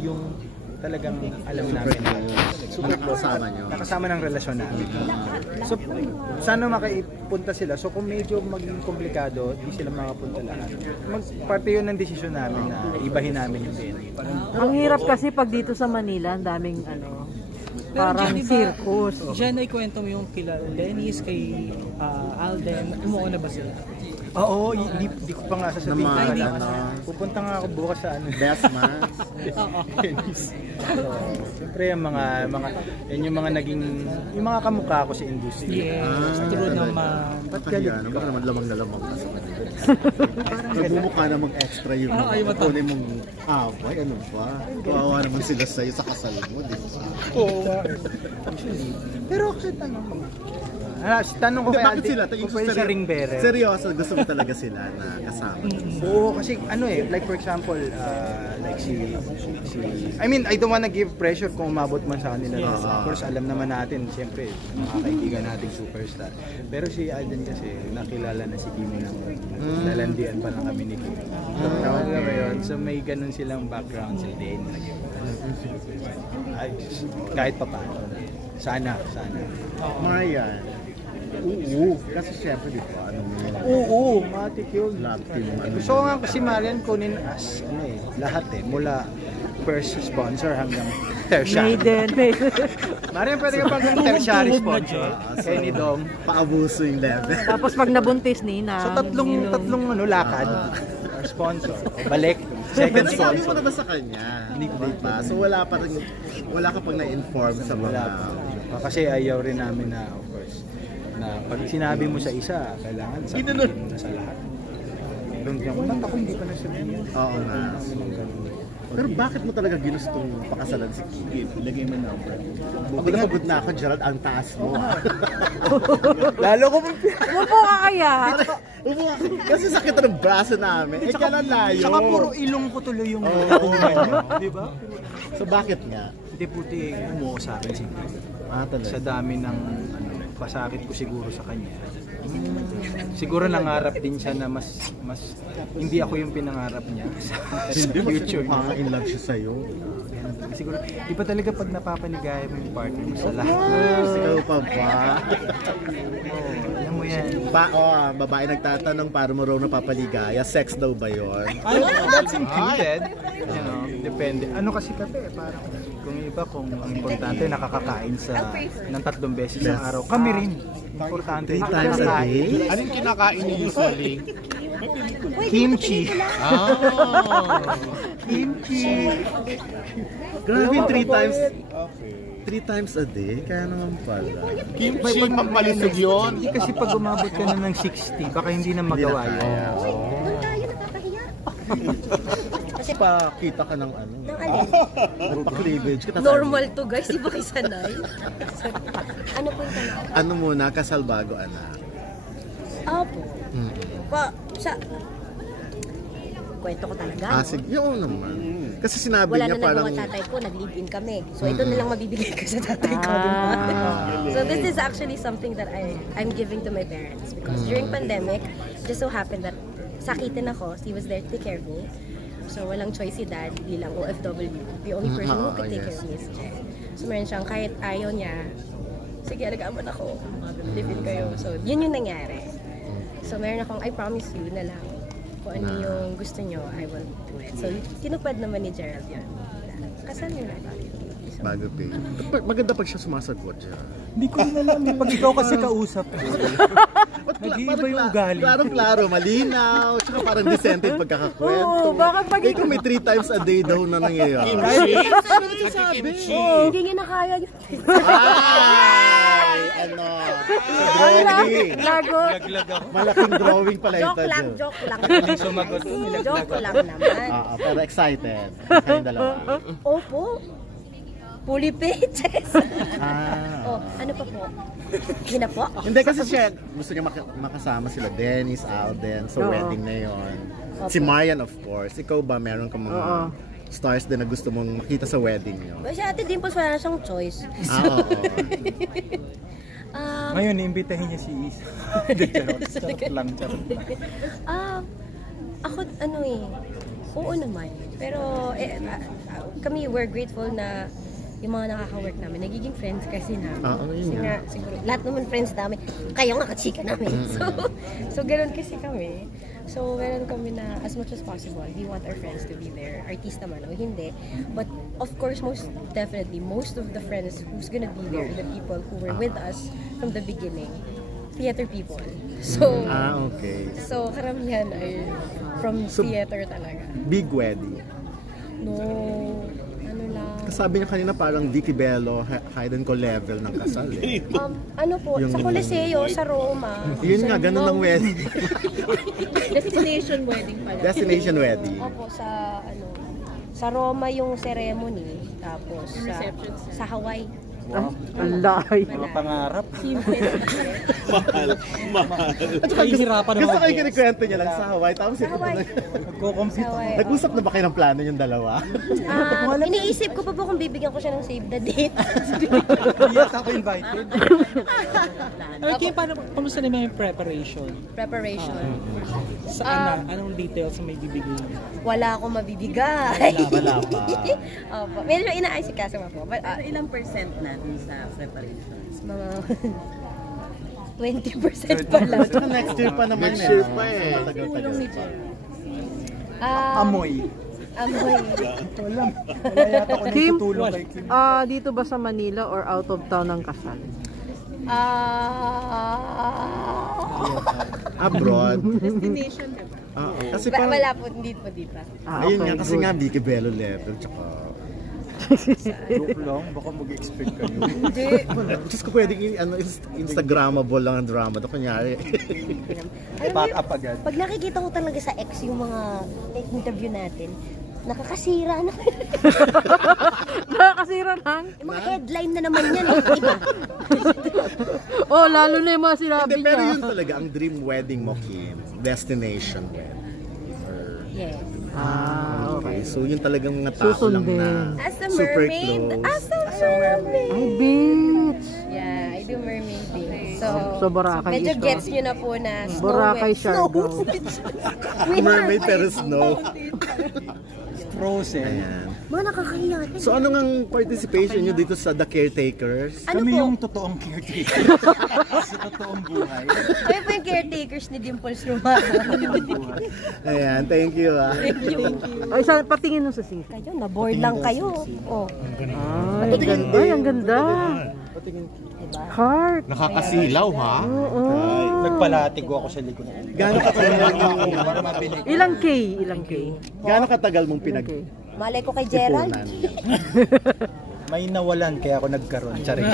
yung talagang alam namin na super kasama nyo. Nakasama ng relasyon namin. So, sana makaipunta sila. So, kung medyo maging komplikado, di sila makapunta lahat. Parte yun ng desisyon namin na ibahin namin yung DNA. Ang hirap kasi pag dito sa Manila, ang daming parang circus. Diyan ay kwento mo yung kila Dennis, kay Alden, umuo na ba sila? Oo, hindi ko pa nga sasabihin. Pupunta nga ako bukas sa Best man. Siyempre yung yung mga naging, yung mga kamukha ko sa industry. Yes, true naman. Ba't ganyan? Baka naman lamang na lamang ka sa kanila. Nagbumukha na mag-extra yung kunin mong away, ano ba? Kawawa naman sila sa'yo sa kasal mo, di ba? Oo. Pero kahit tanong ko kay Alden, kung pwede sa ring bearer. Seryoso, gusto mo talaga sila na kasama? Oo, kasi like for example, like I mean, I don't wanna give pressure kung umabot man sa kanila. Yes. Of course, alam naman natin, siyempre, mga kaibigan nating superstar. Pero si Alden kasi, nakilala na si Kimi ng lalandian pa lang kami ni Kimi. So may ganun silang background sa din. Kahit pa paano. Sana. Marian. Oo, kasi siyempre di ba? Oo, matik yun. Love team. Gusto ko nga si Marian kunin as lahat mula first sponsor hanggang tertiary. Marian, pwede ka pang tertiary sponsor. Kaya ni Dong. Paabuso yung level. Tapos pag nabuntis Nina. So tatlong lakad. Sponsor. Balik. Second sponsor. Sabi mo na ba sa kanya? Hindi ba? So wala ka pang na-inform sa mga... Kasi ayaw rin namin na, of course, na pag sinabi mo sa isa, kailangan sabihin mo na sa lahat. Meron kang, ba't ako hindi pa nasabihin? Oo nga. Pero bakit mo talaga ginustong pakasalan si Kiki? Ilagay mo number. Pag nakabot na ako, Gerald, ang taas mo. Lalo ko pa. Upo ka kaya? Kasi sakit ng braso namin. Eh, kailan layo? Saka puro ilong ko tuloy yung tuman nyo. Di ba? So bakit nga? Hindi puti umuo sa akin si Kiki. Talaga. Sa dami ng pasakit ko siguro sa kanya. Siguro nangarap din siya na mas hindi ako yung pinangarap niya sa future niya. In love siya sa'yo. Siguro, di ba talaga pag napapaligaya mo yung partner mo sa lahat? Ikaw pa ba? Alam mo yan. Babae nagtatanong para mo raw napapaligaya. Sex daw ba yun? That's included. You know, depende. Ano kasi kasi, parang kung iba, kung ang importante nakakakain ng 3 beses sa araw. Kami rin. Importante. 3 times a day? Anong kinakain niyo usually? Kimchi. Kimchi. Grabe, 3 times. 3 times a day? Kaya naman pala. Kimchi, pampalisog yun. Hindi kasi pag umabot ka na ng 60, baka hindi na magawa yun. Doon tayo nakakahiya. Kasi pakita ka ng ano? Ng alin? Pa-cleavage. Normal to guys, di ba kayo sanay? Ano po yung tanong? Ano muna, kasal bago anak? Opo. Kwento ko talaga, no? Sige, yun naman. Kasi sinabi Wala niya na parang... nagawa tatay ko, nag-live-in kami. So ito na lang mabibigay ko sa tatay ko. So this is actually something that I'm giving to my parents. Because during pandemic, just so happened that sakitin ako, he was there to take care of me. So walang choice si dad bilang OFW. The only person who could take care of me is Che. So meron siyang kahit ayaw niya, sige, alagaan mo na ako. Live-in kayo. So yun yung nangyari. So meron akong I promise you na lang kung ano yung gusto nyo, I will do it. So tinupad naman ni Gerald yun. Kasal nyo na tayo. So, bago pay. Maganda pag siya sumasagot siya. Hindi ko na alam. Pag ikaw kasi kausap. Nag-iiba yung ugali. Klaro, malinaw. Tsaka parang decente yung pagkakakwento. Bakit pag ikaw may 3 times a day daw na nangyayari. Kimchi. hindi niya na kaya yun. Ay! Ano? Sa drawing. Lago. Malaking drawing pala ito. Joke lang. Sumagot. Joke lang naman. Pero excited. Kayong dalawa. Opo. Fully paid. Ano pa po? Yun na po? Hindi kasi siya, gusto niya makasama sila Dennis, Alden, sa wedding na yon. Si Marian of course. Ikaw ba, meron ka mga stars din na gusto mong makita sa wedding niyo? Si Ate Dimples wala na siyang choice. Oo. Ngayon, iimbitahin niya si Isa. Charot lang. Ako, oo naman. Pero, kami, we're grateful na yung mga nakaka-work namin, nagiging friends kasi namin. Yun Kasi nga. nga, siguro, lahat naman friends namin, kayo nga kachika namin. So ganun kasi kami. So, ganun kami na as much as possible, we want our friends to be there. Artista man o hindi. But, of course, most definitely, most of the friends who's gonna be there, the people who were with us from the beginning, theater people. So, Okay. so karamihan ay from theater talaga. Big wedding. No, ano lang. Sabi niya kanina parang Vicky Bello, Hayden ko level ng kasal eh. Ano po, sa Coliseo, sa Roma. Yun nga, ganun ang wedding. Destination wedding pala. Destination wedding. Opo, sa Roma yung ceremony, tapos sa Hawaii. Ang lahi. Mga pangarap. Ay, hirapan Gusto naman. ko yung kinikwento niya lang sa Hawaii. Tapos Sa Hawaii. Nagko-compete. Sa Hawaii. nag-usap na ba kayo ng plano yung dalawa? Iniisip ko pa po kung bibigyan ko siya ng save the date. Yes, ako invited. Ay, Kim, kamusta naman yung preparation? Preparation. Saan na? Anong details ang may bibigay? Wala akong mabibigay. Wala pa. Opo. Medyo inaasikaso pa po. But, Ilang percent na dun sa preparations? mga 20% pa lang. Ito next year pa naman Next year pa eh. Matagal-tagal pa. Amoy. Amoy. Wala yata ako Kim, natutulog kay Kim. dito ba sa Manila or out of town ang kasal? Abroad. Destination, diba? Kasi parang, Wala po, hindi po dito. ayun nga, kasi nga Vicky Bello level, tsaka Joke lang, baka mag-expect kayo. Hindi. Diyos ko pwedeng Instagrammable lang ang drama. Ito kunyari. Back up agad. Pag nakikita ko talaga sa X yung mga interview natin, nakakasira na. Nakakasira lang. Yung mga headline na naman yan. Iba. Oh, lalo na yung mga sinabi Hindi, pero niya. yun talaga ang dream wedding mo, Kim. Destination wedding. Yes. Okay, so yun talagang mga tao lang na As a super mermaid. close. As a mermaid. Ay, bitch. Yeah, I do mermaiding. So, Boracay medyo is gets nyo na po na snow Boracay, wet. Snow. Siargao. Mermaid pero snow. Frozen. Ayan. Mga nakakahiya. So ano ngang participation nyo dito sa The Caretakers? Ano Kami po? yung totoong caretaker. Sa totoong buhay. Kami po yung caretakers ni Dimples Romano. Ayan, thank you ah. Ay, patingin nung sa sisi. Kayo, na-bored lang kayo. Oh. Ay, ang ganda. Diba? Heart. Nakakasilaw ha? Nagpalatigo ako sa likod. Gaano katagal Para mabilis. Ilang K? Ilang K? gaano katagal mong Malay ko kay Gerald. pinag-ipunan? May nawalan kaya ako nagkaroon. Charing.